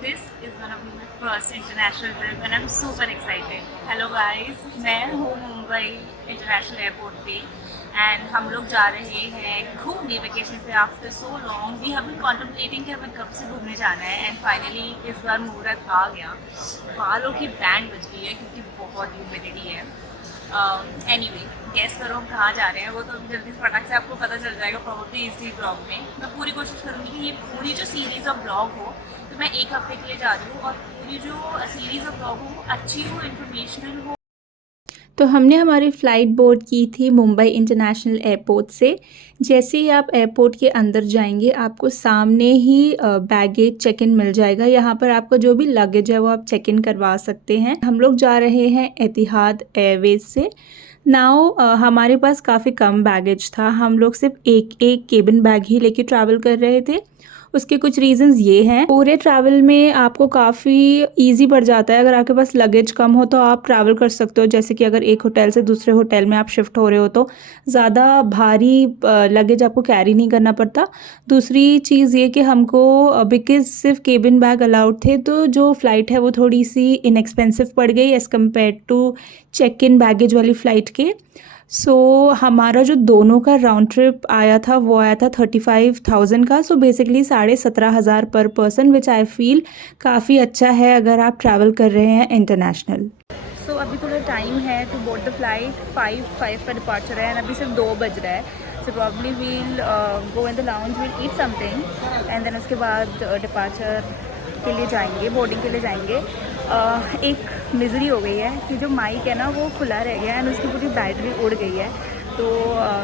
This is gonna be my first international trip and I'm super excited. Hello guys, मैं हूँ Mumbai international airport पे and हम लोग जा रहे हैं घूमने वेकेशन पे after so long we have been contemplating कि हमें कब से घूमने जाना है एंड फाइनली इस बार मुहूर्त आ गया. बालों की बैंड बज गई है क्योंकि बहुत ह्यूमिडिटी है. एनीवे गेस करो हम कहाँ जा रहे हैं वो तो जल्दी से फटाक से आपको पता चल जाएगा प्रॉब्लली इसी ब्लॉग में. मैं पूरी कोशिश करूँगी कि ये पूरी जो सीरीज़ ऑफ ब्लॉग हो तो मैं एक हफ्ते के लिए जा रही हूँ और पूरी जो सीरीज़ ऑफ ब्लॉग हो वो अच्छी हो, इन्फॉर्मेशनल हो. तो हमने हमारी फ़्लाइट बोर्ड की थी मुंबई इंटरनेशनल एयरपोर्ट से. जैसे ही आप एयरपोर्ट के अंदर जाएंगे आपको सामने ही बैगेज चेक इन मिल जाएगा. यहाँ पर आपका जो भी लगेज है वो आप चेक इन करवा सकते हैं. हम लोग जा रहे हैं एतिहाद एयरवेज से. नाउ हमारे पास काफ़ी कम बैगेज था. हम लोग सिर्फ एक एक केबिन बैग ही लेके ट्रैवल कर रहे थे. उसके कुछ रीज़न्स ये हैं. पूरे ट्रैवल में आपको काफ़ी ईजी पड़ जाता है. अगर आपके पास लगेज कम हो तो आप ट्रैवल कर सकते हो. जैसे कि अगर एक होटल से दूसरे होटल में आप शिफ्ट हो रहे हो तो ज़्यादा भारी लगेज आपको कैरी नहीं करना पड़ता. दूसरी चीज़ ये कि हमको बिकॉज़ सिर्फ केबिन बैग अलाउड थे तो जो फ़्लाइट है वो थोड़ी सी इनएक्सपेंसिव पड़ गई as compare to check in baggage वाली फ़्लाइट के. सो हमारा जो दोनों का राउंड ट्रिप आया था वो आया था 35,000 का. सो बेसिकली 17,500 पर पर्सन विच आई फील काफ़ी अच्छा है अगर आप ट्रैवल कर रहे हैं इंटरनेशनल. सो अभी थोड़ा टाइम है टू बोर्ड द फ्लाइट. 5 का डिपार्चर है एंड अभी सिर्फ 2 बज रहा है. So probably we'll go in the lounge, we'll eat something and then उसके बाद डिपार्चर के लिए जाएंगे, बोर्डिंग के लिए जाएंगे. एक मिजरी हो गई है कि जो माइक है ना वो खुला रह गया एंड उसकी पूरी बैटरी उड़ गई है. तो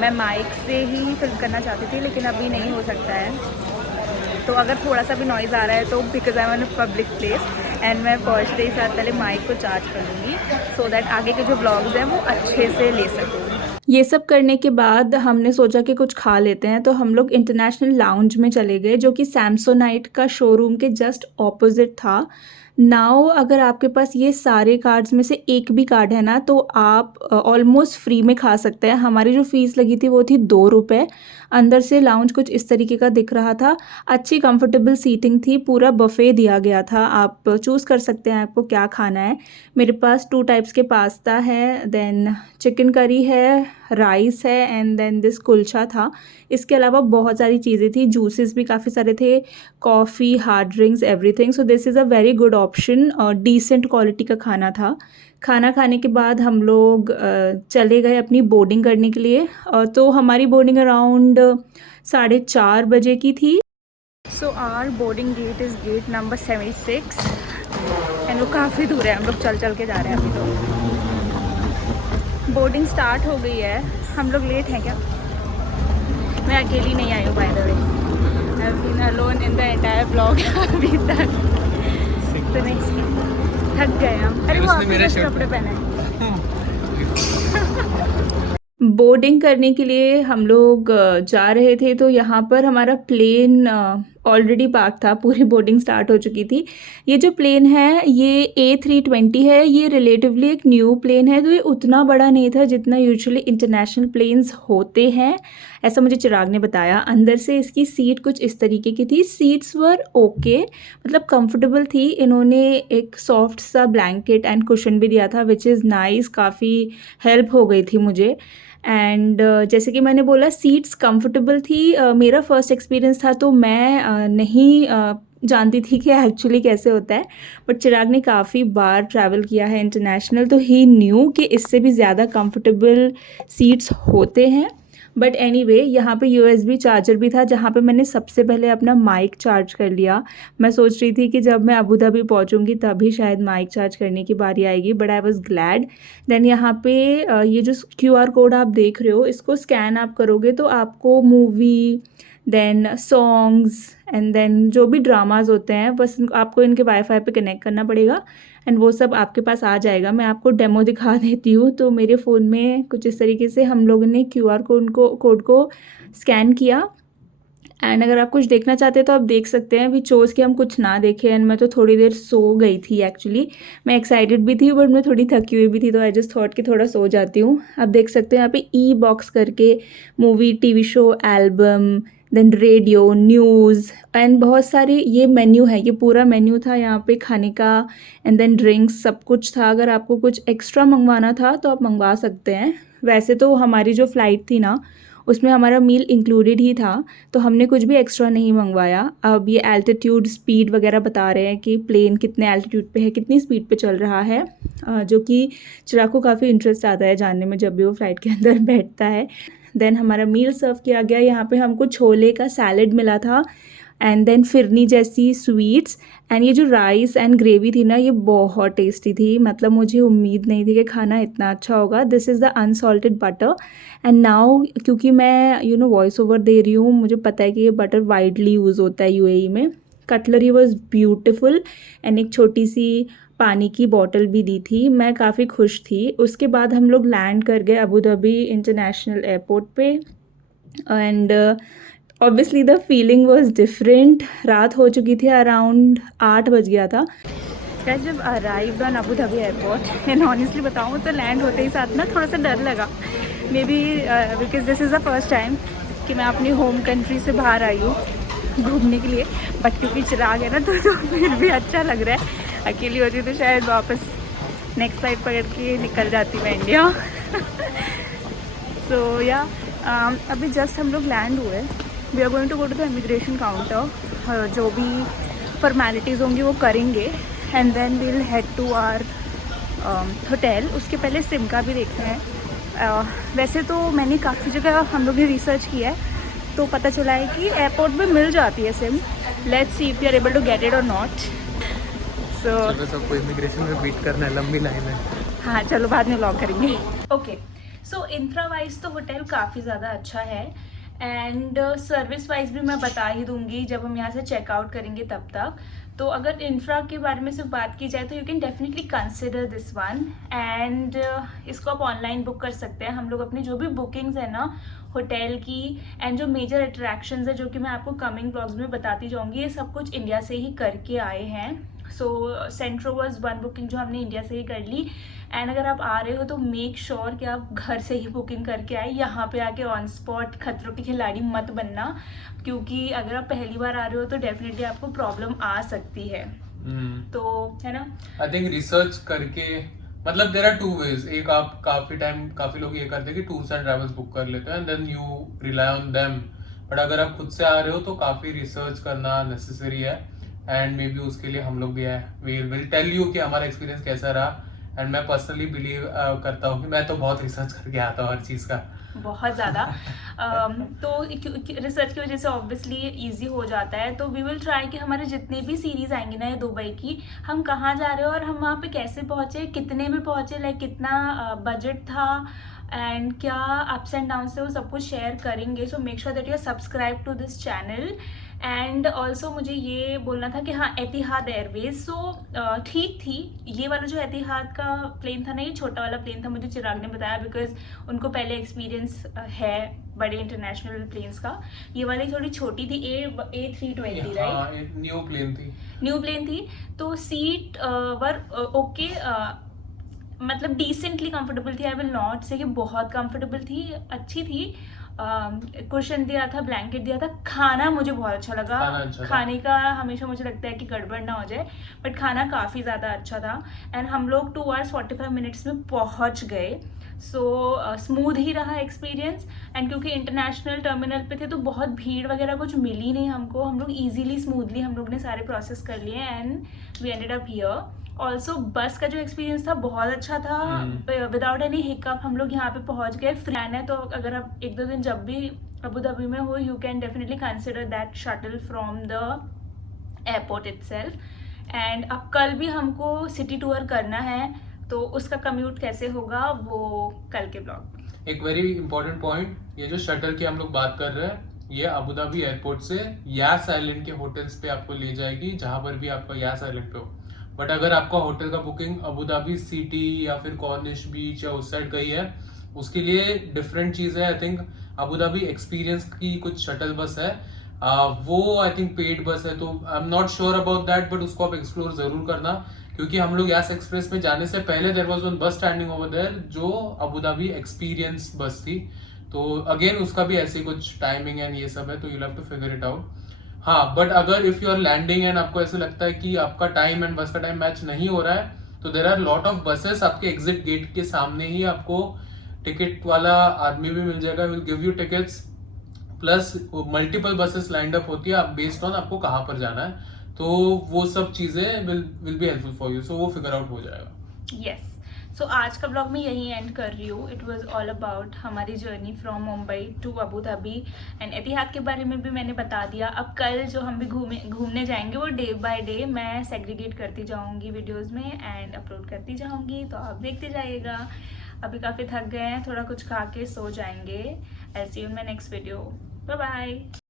मैं माइक से ही फिल्म करना चाहती थी लेकिन अभी नहीं हो सकता है. तो अगर थोड़ा सा भी नॉइज़ आ रहा है तो because I am in public place and मैं पहुँचते ही साथ पहले माइक को चार्ज कर लूँगी सो दैट आगे के जो ब्लॉग्स हैं वो अच्छे से ले सकूँ. ये सब करने के बाद हमने सोचा कि कुछ खा लेते हैं तो हम लोग इंटरनेशनल लाउंज में चले गए जो कि सैमसोनाइट का शोरूम के जस्ट ऑपोजिट था. नाउ अगर आपके पास ये सारे कार्ड्स में से एक भी कार्ड है ना तो आप ऑलमोस्ट फ्री में खा सकते हैं. हमारी जो फ़ीस लगी थी वो थी 2 रुपये. अंदर से लाउंज कुछ इस तरीके का दिख रहा था. अच्छी कंफर्टेबल सीटिंग थी. पूरा बफ़े दिया गया था. आप चूज़ कर सकते हैं आपको क्या खाना है. मेरे पास 2 टाइप्स के पास्ता है, देन चिकन करी है, राइस है एंड देन दिस कुलचा था. इसके अलावा बहुत सारी चीज़ें थी. जूसेस भी काफ़ी सारे थे, coffee, hard drinks, everything. So this is a very good option और डिसेंट क्वालिटी का खाना था. खाना खाने के बाद हम लोग चले गए अपनी बोर्डिंग करने के लिए. तो हमारी बोर्डिंग अराउंड 4:30 बजे की थी. So our boarding gate is gate number 76 and वो काफ़ी दूर है. हम लोग चल चल के जा रहे हैं अभी. तो बोर्डिंग स्टार्ट हो गई है. हम लोग लेट हैं क्या? मैं अकेली नहीं आई हूँ by the way. I have been alone in the entire blog अभी तक. तो नहीं, थक गए हम. अरे वो आपने कैसे कपड़े पहने हैं? बोर्डिंग करने के लिए हम लोग जा रहे थे तो यहाँ पर हमारा प्लेन ऑलरेडी पार्क था. पूरी बोर्डिंग स्टार्ट हो चुकी थी. ये जो प्लेन है ये A320 है. ये रिलेटिवली एक न्यू प्लेन है तो ये उतना बड़ा नहीं था जितना यूजुअली इंटरनेशनल प्लेन्स होते हैं, ऐसा मुझे चिराग ने बताया. अंदर से इसकी सीट कुछ इस तरीके की थी. सीट्स वर ओके, मतलब कंफर्टेबल थी. इन्होंने एक सॉफ्ट सा ब्लैंकेट एंड कुशन भी दिया था विच इज़ नाइस. काफ़ी हेल्प हो गई थी मुझे. एंड जैसे कि मैंने बोला सीट्स कंफर्टेबल थी. मेरा फर्स्ट एक्सपीरियंस था तो मैं नहीं जानती थी कि एक्चुअली कैसे होता है. बट चिराग ने काफ़ी बार ट्रैवल किया है इंटरनेशनल तो ही न्यू कि इससे भी ज़्यादा कंफर्टेबल सीट्स होते हैं. बट एनीवे यहाँ पे USB चार्जर भी था जहाँ पे मैंने सबसे पहले अपना माइक चार्ज कर लिया. मैं सोच रही थी कि जब मैं अबू धाबी पहुँचूँगी तभी शायद माइक चार्ज करने की बारी आएगी, but I was glad. Then यहाँ पे ये जो QR कोड आप देख रहे हो इसको स्कैन आप करोगे तो आपको movie, then songs and then जो भी ड्रामाज होते हैं बस आपको इनके वाईफाई पे कनेक्ट करना पड़ेगा एंड वो सब आपके पास आ जाएगा. मैं आपको डेमो दिखा देती हूँ. तो मेरे फ़ोन में कुछ इस तरीके से हम लोगों ने QR कोड को स्कैन किया एंड अगर आप कुछ देखना चाहते हैं तो आप देख सकते हैं. वी चोज़ कि हम कुछ ना देखें एंड मैं तो थोड़ी देर सो गई थी एक्चुअली. मैं एक्साइटेड भी थी बट मैं थोड़ी थकी हुई भी थी तो आई जस्ट थॉट कि थोड़ा सो जाती हूँ. आप देख सकते हैं यहाँ पे E बॉक्स करके movie, TV show, album, then radio, news and बहुत सारे ये मेन्यू है, ये पूरा मेन्यू था यहाँ पे खाने का एंड देन ड्रिंक्स सब कुछ था। अगर आपको कुछ एक्स्ट्रा मंगवाना था तो आप मंगवा सकते हैं। वैसे तो हमारी जो फ़्लाइट थी ना, उसमें हमारा मील इंक्लूडेड ही था, तो हमने कुछ भी एक्स्ट्रा नहीं मंगवाया। अब ये एल्टीट्यूड स्पीड वगैरह बता रहे हैं कि प्लेन कितने एल्टीट्यूड पे है, कितनी स्पीड पे चल रहा है, जो कि चिराग को काफ़ी इंटरेस्ट आता है जानने में जब भी वो फ़्लाइट के अंदर बैठता है। देन हमारा मील सर्व किया गया। यहाँ पे हमको छोले का सैलेड मिला था एंड देन फिरनी जैसी स्वीट्स एंड ये जो राइस एंड ग्रेवी थी ना, ये बहुत टेस्टी थी। मतलब मुझे उम्मीद नहीं थी कि खाना इतना अच्छा होगा। This is the unsalted butter and now क्योंकि मैं वॉइस ओवर दे रही हूँ, मुझे पता है कि ये बटर वाइडली यूज़ होता है यूएई में। कटलरी वॉज ब्यूटिफुल एंड एक छोटी सी पानी की बॉटल भी दी थी। मैं काफ़ी खुश थी। उसके बाद हम लोग लैंड कर गए अबू धाबी इंटरनेशनल एयरपोर्ट पे and obviously the feeling was different. रात हो चुकी थी, अराउंड 8 बज गया था। गाइस, जब arrived on Abu Dhabi airport and honestly बताऊँ तो लैंड होते ही साथ ना थोड़ा सा डर लगा। May be because this is the first time कि मैं अपनी होम कंट्री से बाहर आई हूँ घूमने के लिए, बट क्योंकि चिराग है ना तो फिर भी अच्छा लग रहा है। अकेली होती तो शायद वापस नेक्स्ट फ्लाइट पकड़ के निकल जाती मैं इंडिया। सो या अभी जस्ट हम लोग लैंड हुए। We are going to go to the immigration counter. जो भी फॉर्मेलिटीज़ होंगी वो करेंगे and then we'll head to our hotel. उसके पहले सिम का भी देखते हैं। वैसे तो मैंने काफ़ी जगह हम लोग ने रिसर्च किया है तो पता चला है कि एयरपोर्ट पे मिल जाती है sim. Let's see if you are able to get it और नॉट। चलो सबको इमिग्रेशन में बीट करना है, लंबी लाइन है। हाँ चलो बाद में लॉग करेंगे। ओके, सो इंफ्रा वाइज तो होटल काफ़ी ज़्यादा अच्छा है एंड सर्विस वाइज भी मैं बता ही दूंगी जब हम यहाँ से चेकआउट करेंगे तब तक। तो अगर इंफ्रा के बारे में सिर्फ बात की जाए तो you can definitely consider this one and इसको आप ऑनलाइन बुक कर सकते हैं। हम लोग अपनी जो भी बुकिंग्स है ना होटल की एंड जो मेजर अट्रैक्शंस है जो कि मैं आपको कमिंग ब्लॉग्स में बताती जाऊँगी, ये सब कुछ इंडिया से ही करके आए हैं। सो सेंट्रो वॉज वन बुकिंग जो हमने इंडिया से ही कर ली एंड अगर आप आ रहे हो तो मेक श्योर कि आप घर से ही बुकिंग करके आए। यहाँ पे आके ऑन स्पॉट खतरों के खिलाड़ी मत बनना, क्योंकि अगर आप पहली बार आ रहे हो तो डेफिनेटली आपको प्रॉब्लम आ सकती है। तो है ना, आई थिंक रिसर्च करके, मतलब देयर आर टू वेज। एक आप काफी लोग ये करते हैं कि टूर्स एंड ट्रैवल्स बुक कर लेते हैं and then you rely on them, but अगर आप खुद से आ रहे हो तो काफी रिसर्च करना नेसेसरी है एंड मे बी उसके लिए हम लोग भी है। वी विल टेल यू कि हमारा एक्सपीरियंस कैसा रहा एंड मैं पर्सनली बिलीव करता हूँ कि मैं तो बहुत रिसर्च करके आता हूँ हर चीज़ का, बहुत ज़्यादा। तो रिसर्च की वजह से ऑब्वियसली ईजी हो जाता है। तो वी विल ट्राई कि हमारे जितने भी सीरीज़ आएंगी ना ये दुबई की, हम कहाँ जा रहे हो और हम वहाँ पे कैसे पहुँचे, कितने में पहुँचे, लाइक कितना बजट था एंड क्या अप्स एंड डाउन से वो सब कुछ शेयर करेंगे। So make sure that you are subscribe to this channel and also मुझे ये बोलना था कि हाँ एतिहाद एयरवेज सो ठीक थी। ये वाला जो एतिहाद का प्लेन था ना, ये छोटा वाला प्लेन था, मुझे चिराग ने बताया बिकॉज उनको पहले एक्सपीरियंस है बड़े इंटरनेशनल प्लेन्स का। ये वाली थोड़ी छोटी थी, A320 राइट, न्यू प्लेन थी। तो सीट वर ओके, मतलब डिसेंटली कंफर्टेबल थी। आई विल नॉट से कि बहुत कंफर्टेबल थी, अच्छी थी। कुशन दिया था, ब्लैंकेट दिया था। खाना मुझे बहुत अच्छा लगा। खाने का हमेशा मुझे लगता है कि गड़बड़ ना हो जाए, बट खाना काफ़ी ज़्यादा अच्छा था एंड हम लोग 2 hours 45 minutes में पहुंच गए। सो स्मूथ ही रहा एक्सपीरियंस एंड क्योंकि इंटरनेशनल टर्मिनल पे थे तो बहुत भीड़ वगैरह कुछ मिली नहीं हमको। हम लोग ईजीली स्मूथली हम लोग ने सारे प्रोसेस कर लिए and we ended up here. Also bus का जो एक्सपीरियंस था बहुत अच्छा था, विदाउट एनी हिकअप हम लोग यहाँ पे पहुँच गए। फ्रैन है तो अगर आप 1-2 दिन जब भी अबू धाबी में हो you can definitely consider that shuttle from the airport itself. And अब कल भी हमको सिटी टूर करना है तो उसका कम्यूट कैसे होगा वो कल के ब्लॉग। एक वेरी इंपॉर्टेंट पॉइंट, ये जो शटल की हम लोग बात कर रहे हैं ये अबू धाबी एयरपोर्ट से यास आइलैंड के होटल्स पे आपको ले जाएगी, जहां पर भी आपका यास आइलैंड पे हो। बट अगर आपका होटल का बुकिंग अबू धाबी सिटी या फिर कॉर्निश बीच या उस साइड का ही है, उसके लिए डिफरेंट चीज़ है। I think Abu Dhabi experience की कुछ शटल बस है, वो आई थिंक पेड बस है, तो I am not sure about that, but उसको आप एक्सप्लोर जरूर करना, क्योंकि हम लोग यास एक्सप्रेस में जाने से पहले देयर वाज वन बस स्टैंडिंग ओवर देयर जो अबू धाबी एक्सपीरियंस बस थी, तो अगेन उसका भी ऐसे कुछ टाइमिंग एंड ये सब है, तो you have to figure it out. हाँ, बट अगर if you are landing and आपको ऐसे लगता है कि आपका टाइम एंड बस का टाइम मैच नहीं हो रहा है, तो there are lot of buses आपके एग्जिट गेट के सामने ही, आपको टिकट वाला आदमी भी मिल जाएगा, will give you tickets, plus multiple buses lined up होती है आप बेस्ड ऑन आपको कहाँ पर जाना है, तो वो सब चीजें will be helpful for you, so वो फिगर आउट हो जाएगा। यस, सो आज का ब्लॉग मैं यहीं एंड कर रही हूँ। इट वाज ऑल अबाउट हमारी journey from Mumbai to Abu Dhabi and Etihad के बारे में भी मैंने बता दिया। अब कल जो हम भी घूमने जाएंगे वो डे बाय डे मैं सेग्रीगेट करती जाऊँगी वीडियोज़ में एंड अपलोड करती जाऊँगी, तो आप देखते जाइएगा। अभी काफ़ी थक गए हैं, थोड़ा कुछ खा के सो जाएंगे। I see you in my next video, bye bye.